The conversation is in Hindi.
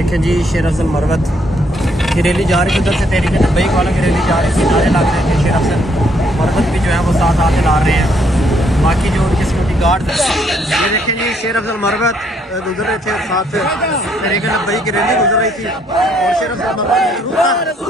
देखें जी शेर अफजल मरवत की रैली जा रही थी उधर से तहरीक लब्बैक वालों की रैली जा रही थी, नारे लग रहे थे। शेर अफजल मरवत भी जो है वो साथ हाथ ला रहे हैं। बाकी जो उनके सिक्योरिटी गार्ड ये देखें जी शेर अफजल मरवत गुजर रहे थे, साथ तहरीक लब्बैक की रैली गुजर रही थी और शेर अफजल मरवत